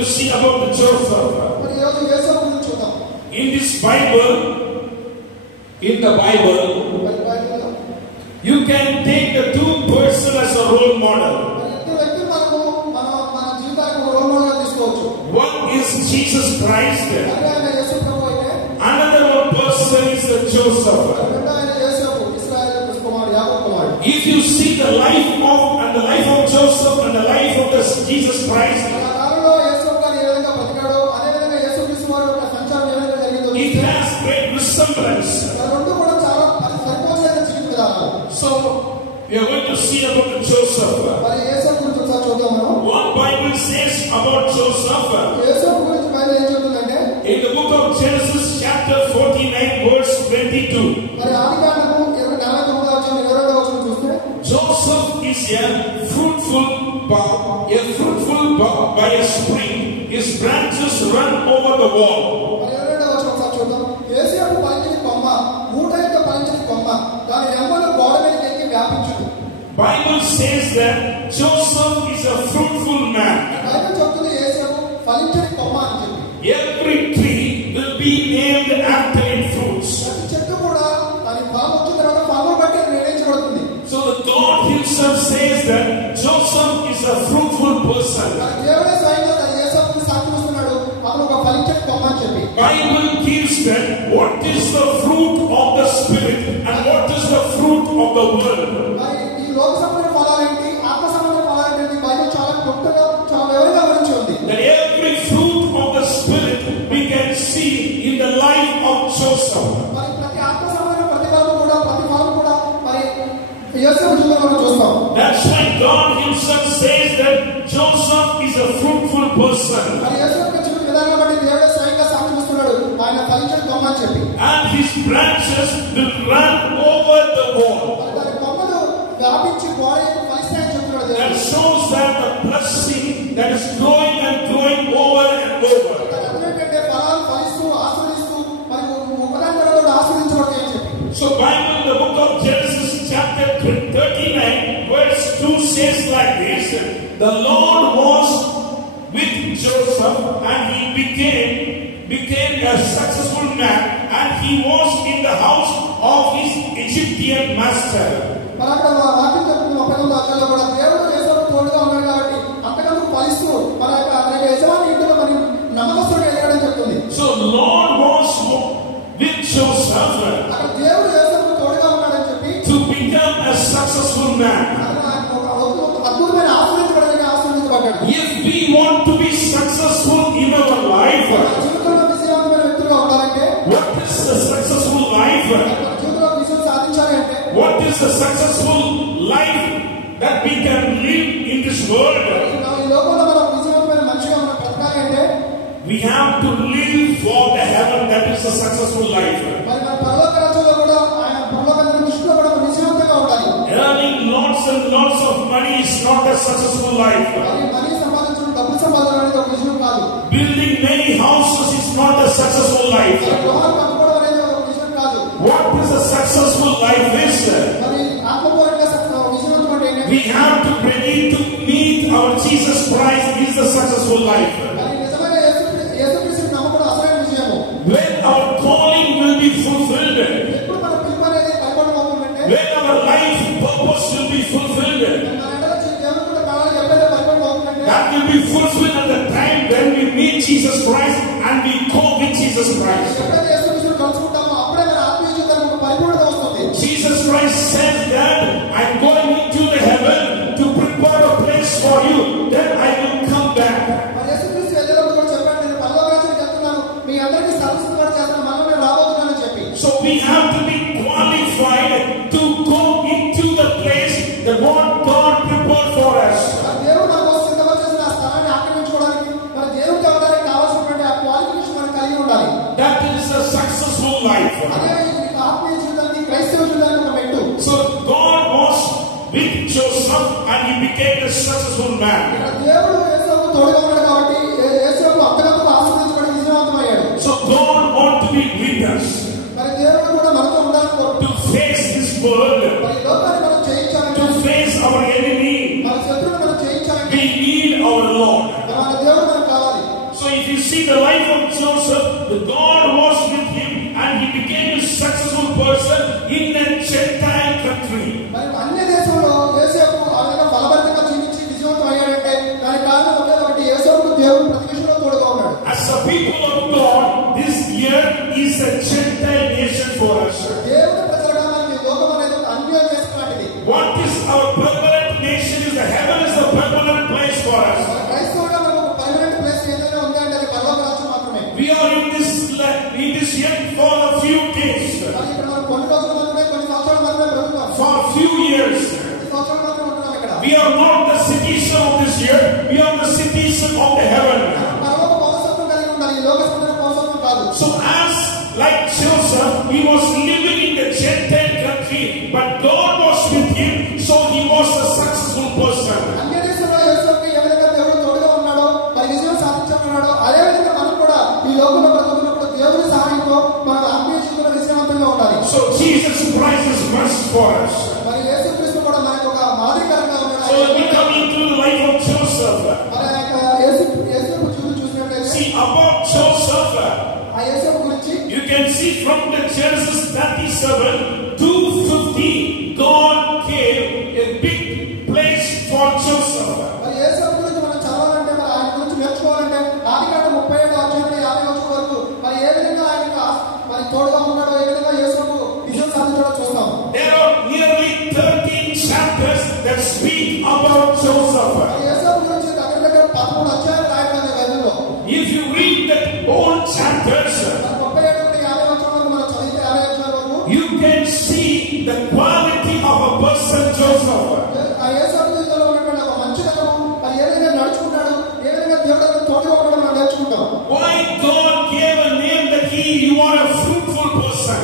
to see about the Joseph. In this Bible, in the Bible, you can take the two persons as a role model. One is Jesus Christ. Another person is Joseph. If you see the life of Joseph and the life of Jesus Christ, it has great resemblance. So we are going to see about Joseph. What Bible says about Joseph? In the book of Genesis chapter 49 verse 22. Joseph is a fruitful bough by a spring. His branches run over the wall. Bible says that Joseph is a fruitful man. Every tree will be named after its fruits. So the God himself says that Joseph is a fruitful person. Bible gives that what is the fruit of the spirit and what is the fruit of the world. That every fruit of the spirit we can see in the life of Joseph. That's why God himself says that Joseph is a fruitful person. And his branches will run over the wall. That shows that the blessing that is growing and growing over and over. So Bible in the book of Genesis chapter 39 verse 2 says like this: the Lord was with Joseph and he became a successful man, and he was in the house of his Egyptian master. So Lord was with Joseph to become a successful man. If we want to be successful in our life, what is the successful life? What is the successful life that we can live in this world? We have to live for the heaven. That is the successful life. Earning lots and lots of money is not a successful life. Building many houses is not a successful life. What is a successful life is? We have to ready to meet our Jesus Christ is the successful life. When our calling will be fulfilled, when our life purpose will be fulfilled, that will be fulfilled at the time when we meet Jesus Christ and we go with Jesus Christ. Jesus Christ said that I'm going into the heaven to prepare a place for you, then I will come back. So we have to be qualified to go into the place that what God prepared for us. That is a successful life. So God was with Joseph and he became a successful man. So God wants to be with us to face this world, to face our enemy. We need our Lord. years. We are not the citizen of this year. We are the citizen of the heaven. So as like Joseph, he was living in the Gentile country, but God was with him, so he was a successful person. So Jesus Christ is mercy for us. So we come into the life of Joseph. See about Joseph, you can see from the Genesis 37 to 50, God gave a big place for Joseph. There are nearly 13 chapters that speak about Joseph. If you read the old chapters, you can see the quality of a person Joseph. Why God gave a name that you are a fruitful person.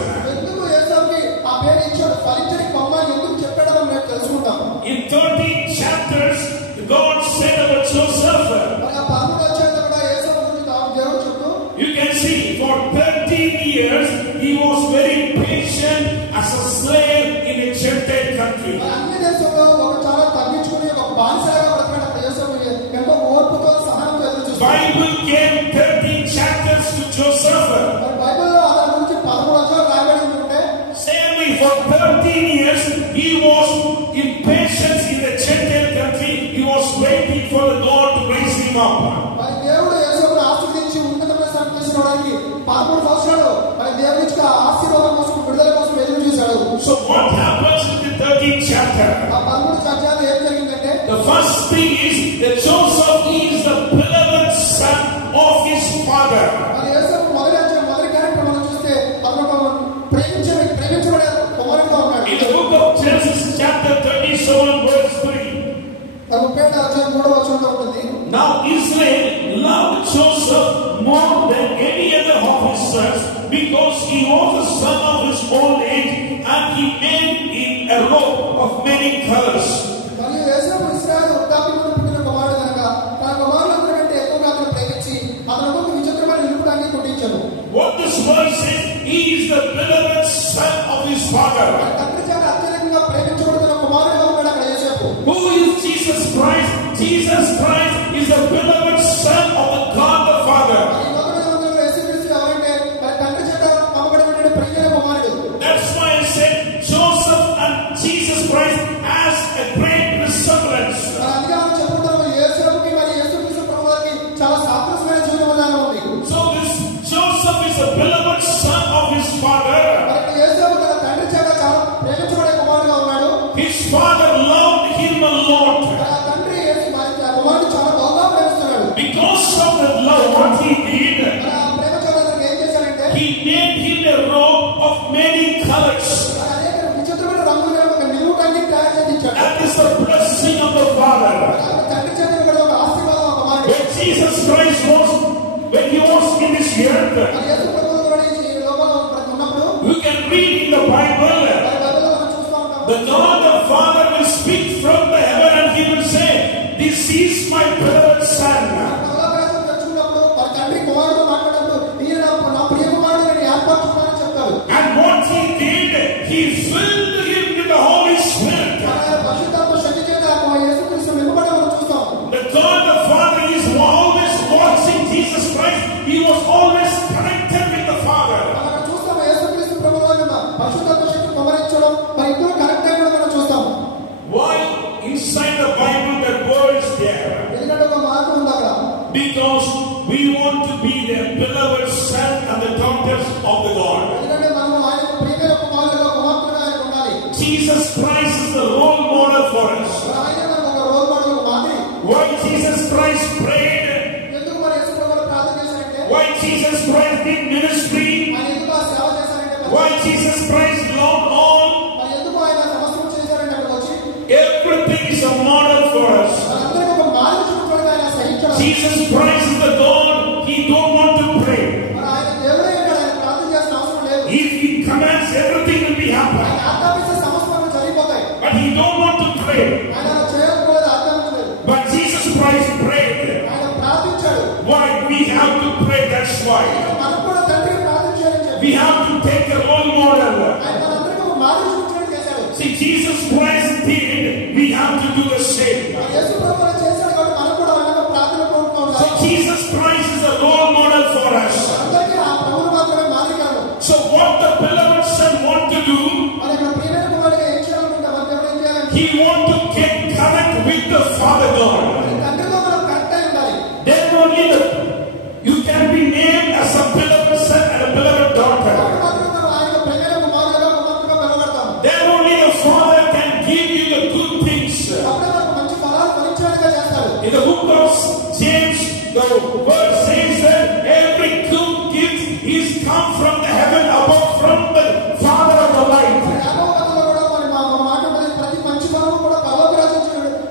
In 13 chapters, God said about Joseph, you can see for 13 years he was very patient as a slave in a Gentile country. Bible gave 13 chapters to Joseph. Same for 13 years he was impatient in the Gentile country. He was waiting for the God to raise him up. So what happens in the 13th chapter? The first thing is that Joseph is the beloved son of his father. In the book of Genesis chapter 37 verse 3. Now Israel loved Joseph more than any other of his sons because he was the son of his old age and he made him a robe of many colors. What this verse says, he is the beloved son of his father. Who is Jesus Christ? Jesus Christ is the beloved son of the God the Father. That's why I said Joseph and Jesus Christ has a great resemblance. So this Joseph is the beloved son of his father. His father loved him a lot. Because of that love, what he did, he made him a robe of many colors. That is the blessing of the Father. When Jesus Christ when he was in this earth, you can read in the Bible, the God the Father will speak from the heaven and he will say, this is my beloved son. And what he did, he filled him with the Holy Spirit. The God the Father is always watching Jesus Christ. He was always connected with the Father. Why inside the Bible that word is there? Because we want to be the beloved son and the daughters of the Lord. Jesus Christ is the role model for us. Why Jesus Christ prayed? Why Jesus Christ did ministry? Why Jesus Christ loved all? Jesus Christ is the God, he don't want to pray. మరి ఆయన దేవుడే ఉన్నాడు, ఆయన ప్రార్థన చేయాల్సిన అవసరం లేదు. If he commands, everything will be happen. ఆయన ఆజ్ఞాపిస్తే సమస్తము జరిగిపోతాయి. But he don't want to pray. ఆయన అలా చేయకూడదు, ఆజ్ఞాపించలేదు. But Jesus Christ prayed. ఆయన ప్రార్థించాడు. Why? We have to pray, that's why. మనం కూడా తండ్రికి ప్రార్థించాలని చెప్పి We have to take a role model. ఆయన మనందరికీ ఒక మాదిరి చూపించడం చేశాడు. See, Jesus Christ did, we have to do the same. యేసు ప్రభువు చేశాడు కాబట్టి మనం కూడా అలాగే ప్రార్థన కోరుకోవాలి. So Jesus Christ is a role model for us. అందరికీ ఆ ప్రభువు మాత్రమే మాదిరి కాదు. So what the beloved son want to do, మరి ఇక్కడ ప్రియమైన కుమారుడిగా ఏం చేయాలనుకుంటే మరి దేవుడు ఏం చేయాలంటే he want to get connect with the Father God. తండ్రితో మనం కనెక్ట్ అయి ఉండాలి. Then only you can be named as a beloved son and a beloved daughter. అప్పుడు మాత్రం మనం ఆయన ప్రియమైన కుమారుడుగా కుమార్తెగా పిలవబడతాం. Then only the Father can give you the good things. అప్పుడే మనకు మంచి ఫలాలు ఫలించేట్టుగా చేస్తాడు. In the book of James, the word says that every good gift is come from the heaven above, from the Father of the light. యాకోబు పత్రికలో కూడా మరి మా మాట ఉన్నది, ప్రతి మంచి ఫలము కూడా పరలోకి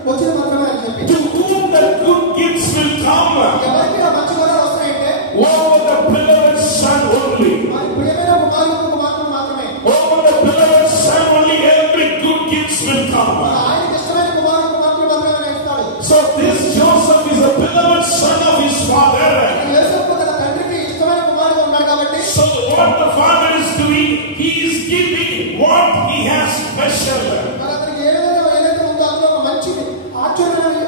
వచ్చిన మాత్రమే అని చెప్పి. To whom the good gifts will come? ఎవరికి ఆ మంచి ఫలాలు వస్తాయంటే Over the beloved son only. మరి ప్రియమైన కుమారుడు కుమార్తె మాత్రమే. Over the beloved son only every good gifts will come. ఆయనకి ఇష్టమైన కుమారుడు కుమార్తె మాత్రమే ఇస్తాడు. So this Joseph is a beloved son of his father. యేసప్ప తన తండ్రికి ఇష్టమైన కుమారుడుగా ఉన్నాడు కాబట్టి So what the father is doing, he is giving what he has special. మరి అతనికి ఏదైతే ఉందో అందులో ఒక మంచి ఆశ్చర్యమైన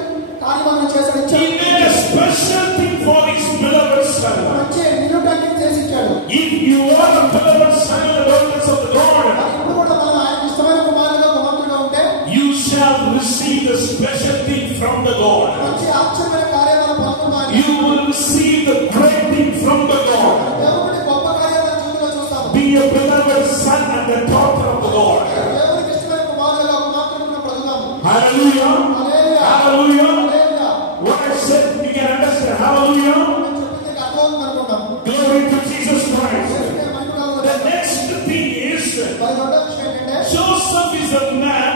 కార్యక్రమం చేశాడు, He ఇచ్చాడు. made a special thing for his beloved son. మంచి నిలువటానికి చేసి ఇచ్చాడు. If you are a beloved son and the daughters of the Lord, ఇప్పుడు కూడా మనం ఆయన ఇష్టమైన కుమారుడుగా కుమార్తెగా ఉంటే you shall receive the special thing from the Lord. మంచి ఆశ్చర్యమైన కార్యాలను పొందుతామని You will receive the great thing from the Lord. దేవుడి గొప్ప కార్యాలను జీవితంలో చూస్తాము. Be a beloved son and the daughter of the Lord. దేవుడికి ఇష్టమైన కుమారుడుగా కుమార్తెగా బ్రతుకుతాము. Hallelujah. హల్లెలూయా. Hallelujah. హల్లెలూయా. What I said, you can understand. Hallelujah. నేను చెప్పింది అర్థమవుతుంది అనుకుంటాం. Glory to Jesus Christ. దేవుడికి మహిమ కలుగును. The next thing is, మరి రెండో విషయం ఏంటంటే Joseph is a man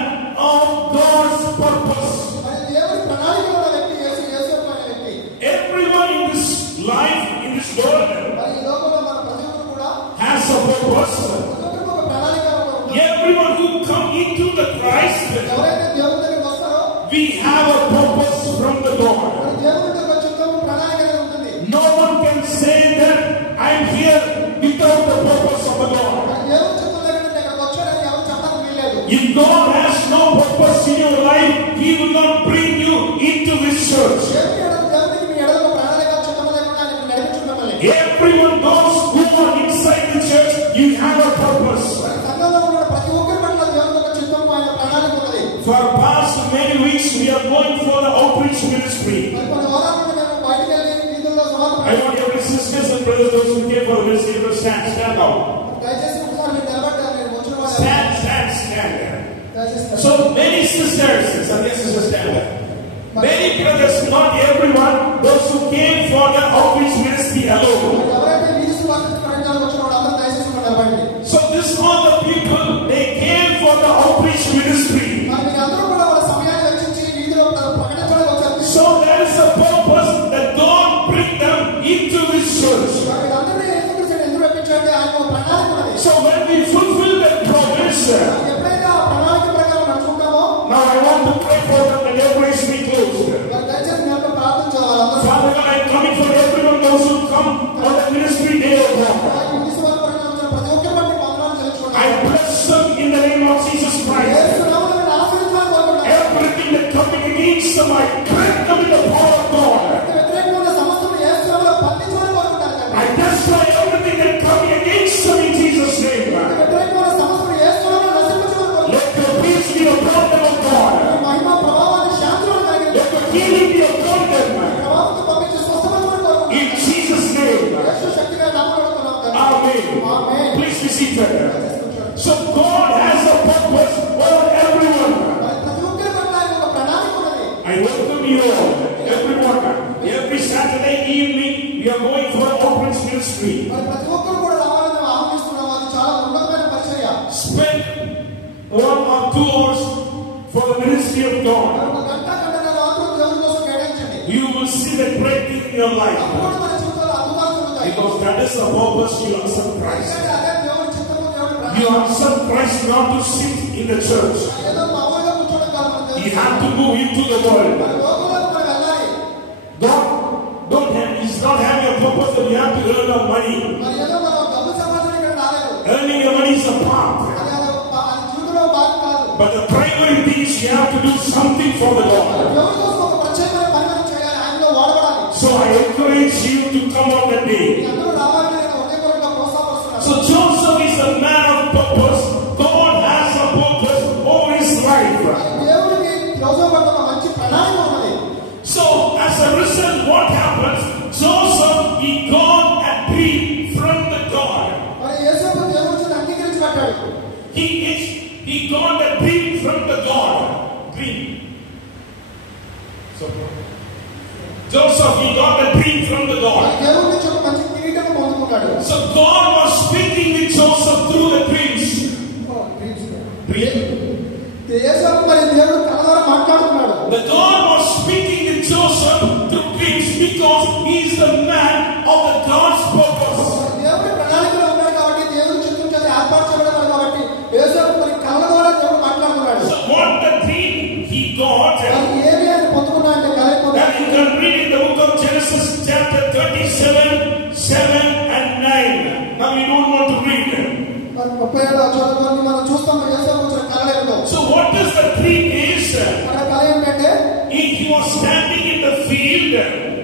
of God's purpose. మరి దేవుడి ప్రణాళికలో ఉన్న వ్యక్తి యేసప్ప అనే వ్యక్తి. Everyone in this life, in this world, మరి ఈ లోకంలో మన ప్రతి ఒక్కరు కూడా has a purpose. ప్రతి ఒక్కరికి ఒక ప్రణాళిక ఉంటుంది. Everyone who come into the Christ, ఎవరైతే దేవుడి దగ్గరికి వస్తారో we have a purpose from the Lord. మరి దేవుడి దగ్గర చిత్తము ప్రణాళిక అనేది ఉంటుంది. No one can say that I am here without the purpose of the Lord. మరి దేవుడి చిత్తం లేకుండా నేను ఇక్కడికి వచ్చానని ఎవరు చెప్పడానికి వీల్లేదు. If God has no purpose in your life, He will not bring you into this church. దేవుడికి మీ ఎడల ఒక ప్రణాళిక చిత్తము లేకుండా ఆయన నడిపించుకోవాలి. Everyone, those who are inside the church, you have a purpose. మరి సంఘంలో ఉన్న ప్రతి ఒక్కరి పట్ల దేవుడికి ఒక చిత్తము ఆయన ప్రణాళిక ఉన్నది. For past many weeks, we are going for the outreach ministry. మరి కొన్ని వారాల నుండి మేము బయటికి వెళ్ళి వీధుల్లో I want every sisters and brothers, those who came for the ministry, to stand out. దయచేసి ఒకసారి మీరు నిలబడ్డారు, మీరు వచ్చిన వాళ్ళు Stand. దయచేసి So many sisters, Sunday sisters stand there. Many brothers, not everyone, those who came for the outreach ministry alone. ఎవరైతే వీధి సువార్త కార్యక్రమానికి వచ్చిన వాళ్ళందరూ దయచేసి నిలబడండి. So this all the people, they came for the outreach ministry. మరి మీరందరూ కూడా వాళ్ళ సమయాన్ని వెచ్చించి వీధిలో ప్రకటించడానికి వచ్చారు. So there is a purpose that God bring them into this church. మరి మీరందరూ యేసుక్రీస్తుని ఎందుకు రప్పించారంటే ఆయన ఒక ప్రణాళిక ఉన్నది. So when we fulfill that promise, ఎప్పుడైతే ఆ ప్రణాళిక ప్రకారం నడుచుకుంటామో now I want to pray for them and their praise be closed. మరి దయచేసి నేను ప్రార్థించాలి వాళ్ళందరూ. Father God, I am coming for everyone, those who come on the ministry day of God. వీధి సువార్త కార్యక్రమానికి వచ్చిన ప్రతి ఒక్కరి బట్టి వందనాలు I చెల్లించుకుంటాను. bless them in the name of Jesus Christ. యేసు నామములో నేను ఆశీర్వదించాలని కోరుకుంటున్నాను. Everything that coming against them, I break them in the power of God. వ్యతిరేకమైన సమస్తము యేసు నామములో బంధించాలని కోరుకుంటాను తండ్రి. I destroy everything that coming against them in Jesus' name. వ్యతిరేకమైన సమస్తము యేసు నామములో నశింపచేయాలని కోరుకుంటున్నాను. Let your peace be upon them, O God. మహిమ ప్రభావాన్ని శాంతిని కలిగించండి. Let your healing be upon them. ప్రభావంతో పంపించి స్వస్థపరచమని కోరుకుంటున్నాను. In Jesus' name. యేసు శక్తిగా నామములో అడుగుతున్నాను తండ్రి. Amen. ఆమేన్. Please be seated. So God has a purpose for everyone. మరి ప్రతి ఒక్కరి పట్ల ఆయన ఒక ప్రణాళిక ఉన్నది. I welcome you all, everyone. Every Saturday evening, we are going for outreach ministry. మరి ప్రతి ఒక్కరు కూడా రావాలని మేము ఆహ్వానిస్తున్నాము. అది చాలా ఉన్నతమైన పరిచర్య. Spend 1 or 2 hours for the ministry of God. మరి ఒక గంట గంటన్నర మాత్రం దేవుని కోసం కేటాయించండి. You will will see the great thing in your life. అప్పుడు మన జీవితంలో అద్భుతాలు జరుగుతాయి. Because that is the purpose you accept Christ. ఎందుకంటే అదే దేవుని చిత్తము, దేవుని ప్రణాళిక. You accept Christ not to sit in the church. ఏదో మామూలుగా కూర్చోవడం కాదు మన దేవుని. You have to move into the world. మన లోకంలోకి మనం వెళ్ళాలి. God is not having a purpose that you have to earn your money. మరి ఏదో మనం డబ్బు సంపాదించడానికి ఇక్కడ రాలేదు. Earning your money is a part. అది జీవితంలో భాగం కాదు. But the primary thing is you have to do something for the Lord. దేవుని కోసం ఒక ప్రత్యేకమైన పని మనం చేయాలి. ఆయనలో వాడబడాలి. So I encourage you to come on that day. అందరూ రావాలని నేను హృదయపూర్వకంగా ప్రోత్సాహిస్తున్నాను. So Joseph is a man of purpose. God has a purpose over his life. దేవునికి రోజు పట్ల ఒక మంచి ప్రణాళిక ఉన్నది. So as a result, what happens? Joseph, he got a dream from the God. మరి యేసయ్య దేవుడిని అంగీకరించి పట్టాడు. He got a dream from the God. Dream. So Joseph, he got a dream from the God. దేవుడి నుంచి ఒక మంచి కిరీటం పొందుకున్నాడు. So God was speaking with Joseph through the dreams. Dream. యేసయ్య మరి దేవుడు కల ద్వారా మాట్లాడుతున్నాడు. The God was speaking with Joseph through dreams because he is the man of the God's purpose. దేవుడి ప్రణాళికలో ఉన్నాడు కాబట్టి దేవుడి చిత్తం చేత ఏర్పాటు చేయబడ్డాడు కాబట్టి యేసయ్య మరి కల ద్వారా దేవుడు మాట్లాడుతున్నాడు. So what the dream he got? ఏమి ఆయన పొందుకున్నాడంటే That you can read in the book of Genesis chapter 37, 7 and 9. Now we don't want to read them. 37వ అధ్యాయాన్ని మనం చూస్తాం. యేసయ్య వచ్చిన కల ఏంటో. So what does the dream is? అక్కడ కల ఏంటంటే He was standing in the field.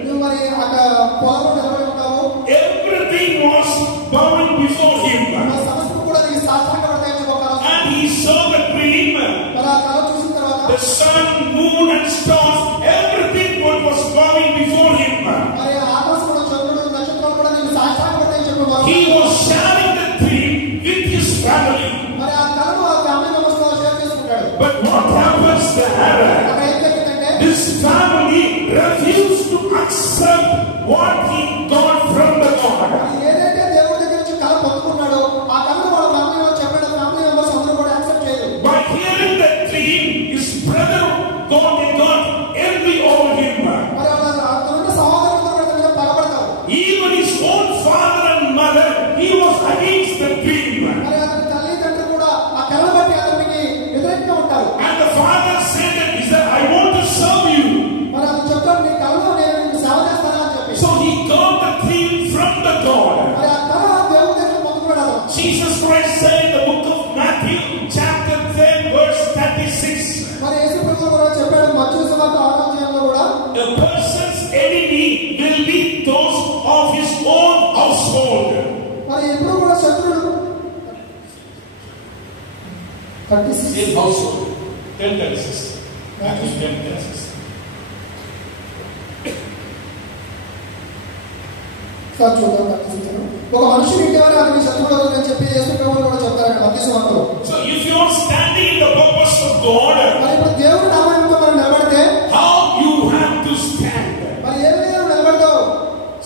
నువ్వు మరి అక్కడ పొలంలో నిలబడి ఉన్నావు. Everything was bowing before him. సమస్తం కూడా నీకు సాష్టాంగపడతాయని ఒక And he saw the dream. మరి ఆ కల చూసిన తర్వాత The sun, moon and stars, everything what was bowing before him. మరి ఆకాశంలో చంద్రుడు నక్షత్రాలు కూడా నీకు సాష్టాంగపడతాయని చెప్పేవారు. He was sharing the dream with his family. మరి ఆ కలను ఆ ఫ్యామిలీ మెంబర్స్ తో షేర్ చేసుకుంటాడు. But what happens there? అక్కడ ఏం జరిగిందంటే This family refused to accept what he got from the God. ఏదైతే దేవుడి దగ్గర నుంచి కల పొందుకున్నాడో ఆ కలను వాళ్ళ ఫ్యామిలీలో చెప్పిన ఫ్యామిలీ మెంబర్స్ అందరూ కూడా యాక్సెప్ట్ చేయలేదు. By hearing that dream, his brother got envy over him. మరి అక్కడ ఉన్న సహోదరులందరూ కూడా దాని మీద పగబడతారు. Even his own father and mother, he was against the dream. మరి అతని తల్లి తండ్రి కూడా ఆ కలను బట్టి అతనికి వ్యతిరేకంగా ఉంటారు. And the father said that he said, I want to serve you. మరి అతను చెప్తాడు నీ కలలో నేను నీకు సేవ చేస్తాను అని చెప్పి. So he got the dream from the God. మరి ఆ కళ దేవుడి దగ్గర పొందుకున్నాడు. Jesus Christ said in the book of Matthew chapter 10 verse 36. మరి యేసు ప్రభువు కూడా చెప్పాడు మత్తయి సువార్త 6వ అధ్యాయంలో కూడా A person's enemy will be those of his own household. మరి ఎప్పుడు కూడా శత్రుడు 36 His household. 10:36. Matthew 10:36. సార్ చూద్దాం చూస్తాను. ఒక మనుషుడు ఇంటివారు అతని శత్రుడు అని చెప్పి యేసు ప్రభువు కూడా చెప్తారంట మత్తయి సువార్తలో. So if you are standing in the purpose of God, మరి ఇప్పుడు దేవుడి నామముతో మనం నిలబడితే how you have to stand? మరి ఏ విధంగా నిలబడతావు?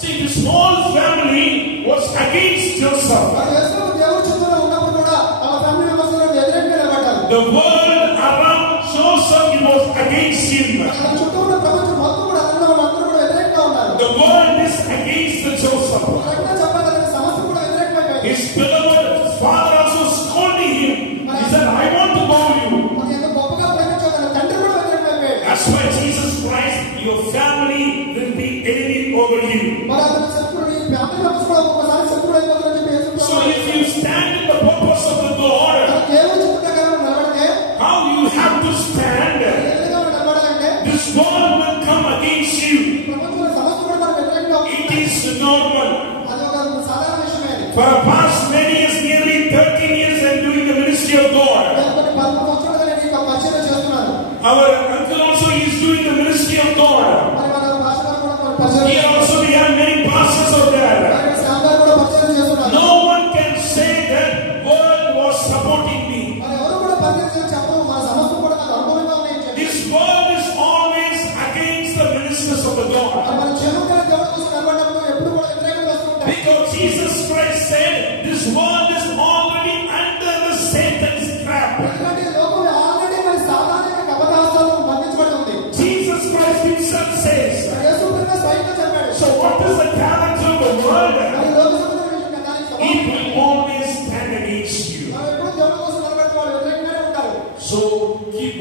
See, this whole family was against Joseph. మరి యేసు ప్రభువు దేవుడి చిత్తంలో ఉన్నప్పుడు కూడా వాళ్ళ ఫ్యామిలీ మెంబర్స్ వ్యతిరేకంగా నిలబడ్డారు. The world around Joseph, it was against him. అతని చుట్టూ ఉన్న ప్రపంచం మొత్తం కూడా అతను వాళ్ళందరూ కూడా వ్యతిరేకంగా ఉన్నారు. The world is against the Joseph. కరెక్ట్గా చెప్పాలి అతని సమస్య కూడా వ్యతిరేకమైపోయింది. His beloved father also scolding him. He said, I want to bow you. మరి ఎంత గొప్పగా ప్రేమించాడు అతని తండ్రి కూడా వ్యతిరేకమైపోయాడు. That's why Jesus Christ, your family will be enemy over you. మరి అతని శత్రుడు ఈ ఫ్యామిలీ మెంబర్స్ కూడా ఒక్కొక్కసారి శత్రుడు అయిపోతారని చెప్పి యేసు So ప్రభువు if you stand in the purpose of the Lord, దేవుడి చిత్త ప్రకారం నిలబడితే how you have to stand? ఏ విధంగా నిలబడాలంటే This world will come against you. ప్రపంచంలో సమస్య కూడా మనకు వ్యతిరేకంగా It ఉంటుంది. is normal. అది ఒక సాధారణ విషయమే. For the past many years, nearly 13 years, I'm doing the ministry of God. నేను కొన్ని 13 సంవత్సరాలుగా నేను ఈ పరిచర్య చేస్తున్నాను. Our uncle also is doing the ministry of God. మరి మన పాస్టర్ కూడా కొన్ని పరిచర్య Here also we have many pastors out there. మరి సాంగారు కూడా పరిచర్య చేస్తున్నారు. No one can say that world was supporting me. మరి ఎవరు కూడా పరిచర్య చెప్పరు. మన సమస్య కూడా నాకు అనుకూలంగా ఉన్నాయని చెప్పి. This world is always against the ministers of the God. మరి మన క్షేమంగా దేవుడి కోసం నిలబడినప్పుడు ఎప్పుడు కూడా వ్యతిరేకంగా వస్తుంటాయి. Because Jesus Christ said this world is already under the Satan's trap. ఎందుకంటే ఈ లోకం ఆల్రెడీ మరి సాధారణ కపటహస్తాలకు బంధించబడి ఉంది. Jesus Christ himself says, Yesu Prabhu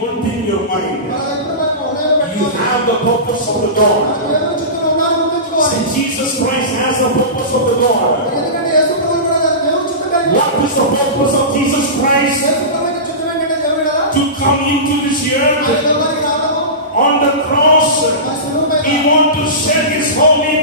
one thing in your mind. మన దగ్గర మనకు హృదయం You పెట్టుకోవాలి. have the purpose of the God. మన దేవుని చిత్తంలో ఉన్నారని గుర్తుంచుకోవాలి. See, Jesus Christ has the purpose of the God. ఎందుకంటే యేసు ప్రభువు కూడా దేవుని చిత్తం కలిగి What is the purpose of Jesus Christ? యేసు ప్రభువు యొక్క చిత్తం ఏంటంటే దేవుడు కదా To come into this earth ఆయన లోకానికి రావడము, on the cross. ఆ శిలువ పైన He wants to shed His holy